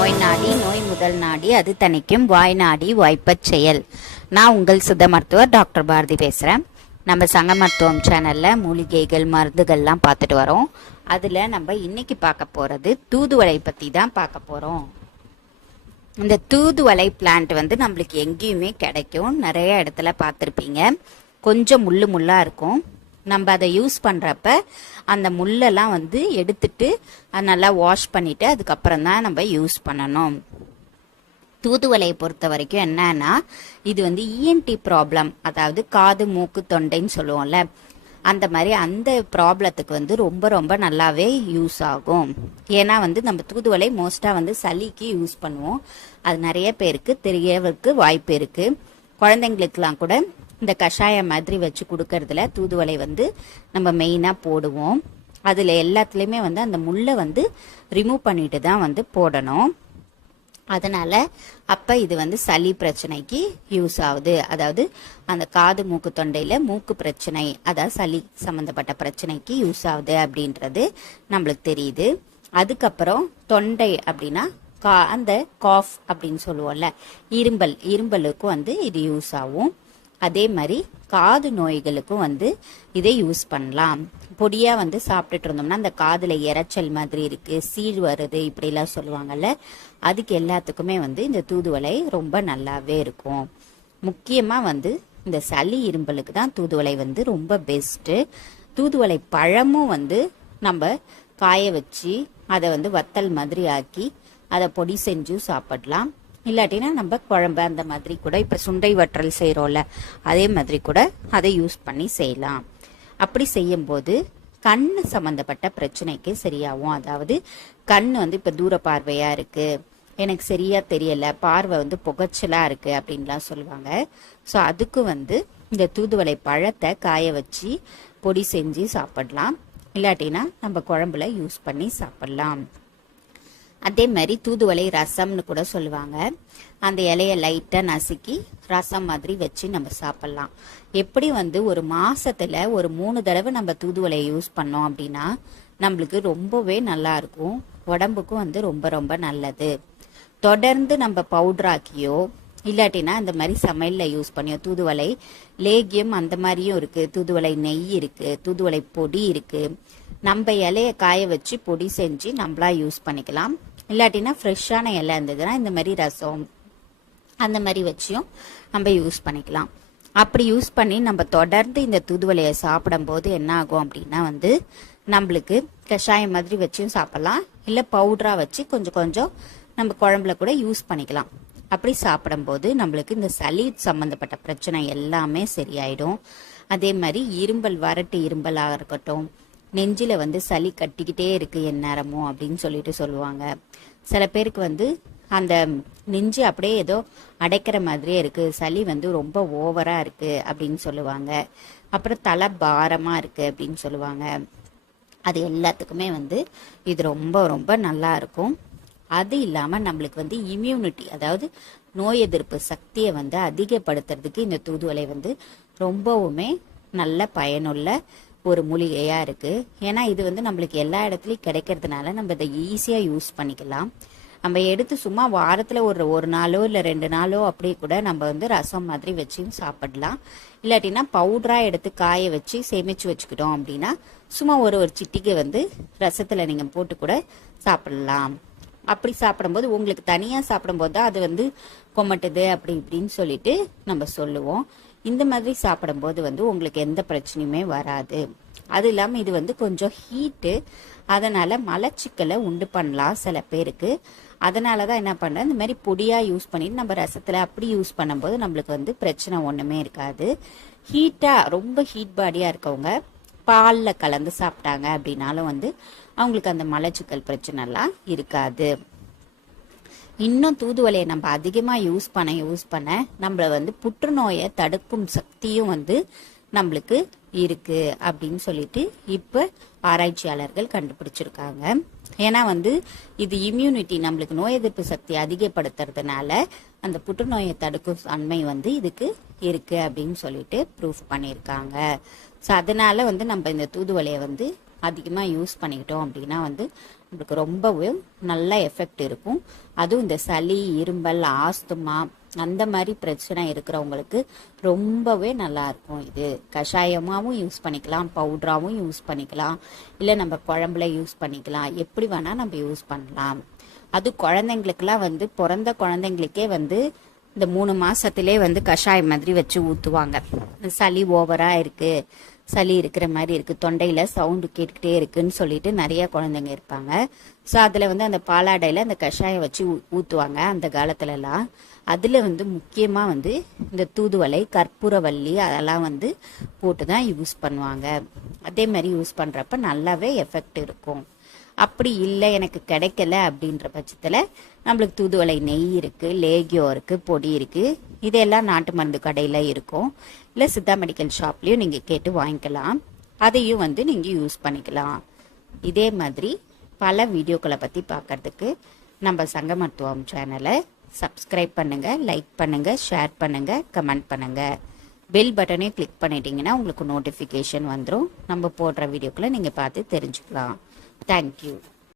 நோய் நாடி நோய் முதல் நாடி அது தணிக்கும் வாய் நாடி வாய்ப்பச் செயல். நான் உங்கள் சித்த மருத்துவர் டாக்டர் பாரதி பேசுகிறேன் நம்ம சங்க மருத்துவம் சேனலில் மூலிகைகள் மருந்துகள்லாம் பார்த்துட்டு வரோம். அதில் நம்ம இன்னைக்கு பார்க்க போகிறது தூதுவளை பற்றி தான் பார்க்க போகிறோம் இந்த தூதுவளை பிளான்ட் வந்து நம்மளுக்கு எங்கேயுமே கிடைக்கும். நிறைய இடத்துல பார்த்துருப்பீங்க. கொஞ்சம் முள்ளு முள்ளாக இருக்கும். நம்ம அதை யூஸ் பண்ணுறப்ப அந்த முள்ளெல்லாம் வந்து எடுத்துட்டு அதை நல்லா வாஷ் பண்ணிவிட்டு அதுக்கப்புறம் தான் நம்ம யூஸ் பண்ணணும். தூதுவலையை பொறுத்த வரைக்கும் என்னன்னா இது வந்து இஎன்டி ப்ராப்ளம் அதாவது காது மூக்கு தொண்டைன்னு சொல்லுவோம்ல அந்த மாதிரி அந்த ப்ராப்ளத்துக்கு வந்து ரொம்ப ரொம்ப நல்லாவே யூஸ் ஆகும். ஏன்னா வந்து நம்ம தூதுவலை மோஸ்ட்டாக வந்து சளிக்கு யூஸ் பண்ணுவோம். அது நிறைய பேருக்கு தெரியவருக்கு வாய்ப்பு இருக்குது குழந்தைங்களுக்கெல்லாம் கூட இந்த கஷாயம் மாதிரி வச்சு கொடுக்கறதுல தூதுவளை வந்து நம்ம மெயினாக போடுவோம். அதில் எல்லாத்துலேயுமே வந்து அந்த முள்ளை வந்து ரிமூவ் பண்ணிட்டு தான் வந்து போடணும். அதனால் அப்போ இது வந்து சளி பிரச்சனைக்கு யூஸ் ஆகுது. அதாவது அந்த காது மூக்கு தொண்டையில் மூக்கு பிரச்சனை அதாவது சளி சம்மந்தப்பட்ட பிரச்சனைக்கு யூஸ் ஆகுது அப்படின்றது நம்மளுக்கு தெரியுது. அதுக்கப்புறம் தொண்டை அப்படின்னா கா அந்த காஃப் அப்படின்னு சொல்லுவோம்ல இரும்பல் இரும்பலுக்கும் வந்து இது யூஸ் ஆகும். அதே மாதிரி காது நோய்களுக்கும் வந்து இதை யூஸ் பண்ணலாம். பொடியாக வந்து சாப்பிட்டுட்டு இருந்தோம்னா அந்த காதில் இரைச்சல் மாதிரி இருக்குது சீழ் வருது இப்படிலாம் சொல்லுவாங்கல்ல அதுக்கு எல்லாத்துக்குமே வந்து இந்த தூதுவளை ரொம்ப நல்லாவே இருக்கும். முக்கியமாக வந்து இந்த சளி இரும்பலுக்கு தான் தூதுவளை வந்து ரொம்ப பெஸ்ட்டு தூதுவளை பழமும் வந்து நம்ம காய வச்சு அதை வந்து வத்தல் மாதிரி ஆக்கி அதை பொடி செஞ்சும் சாப்பிடலாம். இல்லாட்டினா நம்ம குழம்பு அந்த மாதிரி கூட இப்போ சுண்டை வற்றல் செய்கிறோம்ல அதே மாதிரி கூட அதை யூஸ் பண்ணி செய்யலாம். அப்படி செய்யும்போது கண் சம்மந்தப்பட்ட பிரச்சனைக்கு சரியாகும். அதாவது கண் வந்து இப்போ தூர பார்வையாக இருக்குது எனக்கு சரியாக தெரியல பார்வை வந்து புகைச்சலாக இருக்குது அப்படின்லாம் சொல்லுவாங்க. ஸோ அதுக்கு வந்து இந்த தூதுவளை பழத்தை காய வச்சு பொடி செஞ்சு சாப்பிடலாம். இல்லாட்டினா நம்ம குழம்புல யூஸ் பண்ணி சாப்பிடலாம். அதே மாதிரி தூதுவளை ரசம்னு கூட சொல்லுவாங்க. அந்த இலைய லைட்டாக நசுக்கி ரசம் மாதிரி வச்சு நம்ம சாப்பிடலாம். எப்படி வந்து ஒரு மாசத்துல ஒரு மூணு தடவை நம்ம தூதுவளையை யூஸ் பண்ணோம் அப்படின்னா நம்மளுக்கு ரொம்பவே நல்லா இருக்கும். உடம்புக்கும் வந்து ரொம்ப ரொம்ப நல்லது. தொடர்ந்து நம்ம பவுடராக்கியோ இல்லாட்டினா இந்த மாதிரி சமையல்ல யூஸ் பண்ணியோ தூதுவளை லேகியம் அந்த மாதிரியும் இருக்கு. தூதுவளை நெய் இருக்கு தூதுவளை பொடி இருக்கு. நம்ம இலைய காய வச்சு பொடி செஞ்சு நம்மளா யூஸ் பண்ணிக்கலாம். இல்லாட்டினா ஃப்ரெஷ்ஷான இலை இருந்ததுன்னா இந்த மாதிரி ரசம் அந்த மாதிரி வச்சியும் நம்ம யூஸ் பண்ணிக்கலாம். அப்படி யூஸ் பண்ணி நம்ம தொடர்ந்து இந்த தூதுவலையை சாப்பிடும்போது என்ன ஆகும் அப்படின்னா வந்து நம்மளுக்கு கஷாயம் மாதிரி வச்சும் சாப்பிடலாம். இல்லை பவுடராக வச்சு கொஞ்சம் கொஞ்சம் நம்ம குழம்புல கூட யூஸ் பண்ணிக்கலாம். அப்படி சாப்பிடும்போது நம்மளுக்கு இந்த சளி சம்மந்தப்பட்ட பிரச்சனை எல்லாமே சரியாயிடும். அதே மாதிரி இரும்பல் வறட்டு இரும்பலாக இருக்கட்டும் நெஞ்சில் வந்து சளி கட்டிக்கிட்டே இருக்குது எந்நேரமும் அப்படின்னு சொல்லிட்டு சொல்லுவாங்க. சில பேருக்கு வந்து அந்த நெஞ்சு அப்படியே ஏதோ அடைக்கிற மாதிரியே இருக்குது சளி வந்து ரொம்ப ஓவராக இருக்குது அப்படின்னு சொல்லுவாங்க. அப்புறம் தலை பாரமாக இருக்குது அப்படின்னு சொல்லுவாங்க. அது எல்லாத்துக்குமே வந்து இது ரொம்ப ரொம்ப நல்லா இருக்கும். அது இல்லாமல் நம்மளுக்கு வந்து இம்யூனிட்டி அதாவது நோய் எதிர்ப்பு சக்தியை வந்து அதிகப்படுத்துறதுக்கு இந்த தூதுவலை வந்து ரொம்பவுமே நல்ல பயனுள்ள ஒரு மூலிகையாக இருக்குது ஏன்னா இது வந்து நம்மளுக்கு எல்லா இடத்துலையும் கிடைக்கிறதுனால நம்ம இதை ஈஸியாக யூஸ் பண்ணிக்கலாம். நம்ம எடுத்து சும்மா வாரத்தில் ஒரு ஒரு நாளோ இல்லை ரெண்டு நாளோ அப்படியே கூட நம்ம வந்து ரசம் மாதிரி வச்சும் சாப்பிடலாம். இல்லாட்டினா பவுடராக எடுத்து காய வச்சு சேமிச்சு வச்சுக்கிட்டோம் அப்படின்னா சும்மா ஒரு ஒரு சிட்டிக்கு வந்து ரசத்தில் நீங்கள் போட்டு கூட சாப்பிடலாம். அப்படி சாப்பிடும்போது உங்களுக்கு தனியாக சாப்பிடும்போது தான் அது வந்து கொமட்டுது அப்படி இப்படின்னு சொல்லிட்டு நம்ம சொல்லுவோம். இந்த மாதிரி சாப்பிடும்போது வந்து உங்களுக்கு எந்த பிரச்சனையுமே வராது. அது இல்லாமல் இது வந்து கொஞ்சம் ஹீட்டு அதனால் மலச்சிக்கலை உண்டு பண்ணலாம் சில பேருக்கு. அதனால தான் என்ன பண்ணுறேன் இந்த மாதிரி பொடியாக யூஸ் பண்ணிட்டு நம்ம ரசத்தில் அப்படி யூஸ் பண்ணும்போது நம்மளுக்கு வந்து பிரச்சனை ஒன்றுமே இருக்காது. ஹீட்டாக ரொம்ப ஹீட் பாடியாக இருக்கவங்க பாலில் கலந்து சாப்பிட்டாங்க அப்படின்னாலும் வந்து அவங்களுக்கு அந்த மலச்சிக்கல் பிரச்சனைலாம் இருக்காது. இன்னும் தூதுவலையை நம்ம அதிகமாக யூஸ் பண்ண யூஸ் பண்ண நம்மள வந்து புற்றுநோயை தடுக்கும் சக்தியும் வந்து நம்மளுக்கு இருக்கு அப்படின்னு சொல்லிட்டு இப்போ ஆராய்ச்சியாளர்கள் கண்டுபிடிச்சிருக்காங்க. ஏன்னா வந்து இது இம்யூனிட்டி நம்மளுக்கு நோய் எதிர்ப்பு சக்தி அதிகப்படுத்துறதுனால அந்த புற்றுநோயை தடுக்கும் தன்மை வந்து இதுக்கு இருக்கு அப்படின்னு சொல்லிட்டு ப்ரூஃப் பண்ணியிருக்காங்க. ஸோ அதனால வந்து நம்ம இந்த தூதுவலையை வந்து அதிகமாக யூஸ் பண்ணிக்கிட்டோம் அப்படின்னா வந்து உங்களுக்கு ரொம்பவே நல்ல எஃபெக்ட் இருக்கும். அதுவும் இந்த சளி இரும்பல் ஆஸ்துமா அந்த மாதிரி பிரச்சனை இருக்கிறவங்களுக்கு ரொம்பவே நல்லா இருக்கும் இது. கஷாயமாகவும் யூஸ் பண்ணிக்கலாம் பவுடராகவும் யூஸ் பண்ணிக்கலாம். இல்லை நம்ம குழம்புல யூஸ் பண்ணிக்கலாம். எப்படி வேணால் நம்ம யூஸ் பண்ணலாம். அது குழந்தைங்களுக்குலாம் வந்து பிறந்த குழந்தைங்களுக்கே வந்து இந்த மூணு மாசத்திலே வந்து கஷாயம் மாதிரி வச்சு ஊற்றுவாங்க சளி ஓவராக இருக்குது சளி இருக்கிற மாதிரி இருக்குது தொண்டையில் சவுண்டு கேட்டுக்கிட்டே இருக்குன்னு சொல்லிட்டு நிறைய குழந்தைங்க இருப்பாங்க. ஸோ அதில் வந்து அந்த பாலாடையில் அந்த கஷாயம் வச்சு ஊ- ஊற்றுவாங்க அந்த காலத்துலலாம். அதில் வந்து முக்கியமாக வந்து இந்த தூதுவலை கற்பூரவள்ளி அதெல்லாம் வந்து போட்டு தான் யூஸ் பண்ணுவாங்க. அதே மாதிரி யூஸ் பண்ணுறப்ப நல்லாவே எஃபெக்ட் இருக்கும். அப்படி இல்லை எனக்கு கிடைக்கல அப்படின்ற பட்சத்தில் நம்மளுக்கு தூதுவளை நெய் இருக்குது லேகியம் இருக்குது பொடி இருக்குது இதெல்லாம் நாட்டு மருந்து கடையில் இருக்கும். இல்லை சித்தா மெடிக்கல் ஷாப்லேயும் நீங்கள் கேட்டு வாங்கிக்கலாம். அதையும் வந்து நீங்கள் யூஸ் பண்ணிக்கலாம். இதே மாதிரி பல வீடியோக்களை பற்றி பார்க்கறதுக்கு நம்ம சங்க மருத்துவம் சேனலை சப்ஸ்கிரைப் பண்ணுங்கள் லைக் பண்ணுங்கள் ஷேர் பண்ணுங்கள் கமெண்ட் பண்ணுங்கள் பெல் பட்டனையும் கிளிக் பண்ணிட்டீங்கன்னா உங்களுக்கு நோட்டிஃபிகேஷன் வந்துடும் நம்ம போடுற வீடியோக்களை நீங்கள் பார்த்து தெரிஞ்சுக்கலாம். Thank you.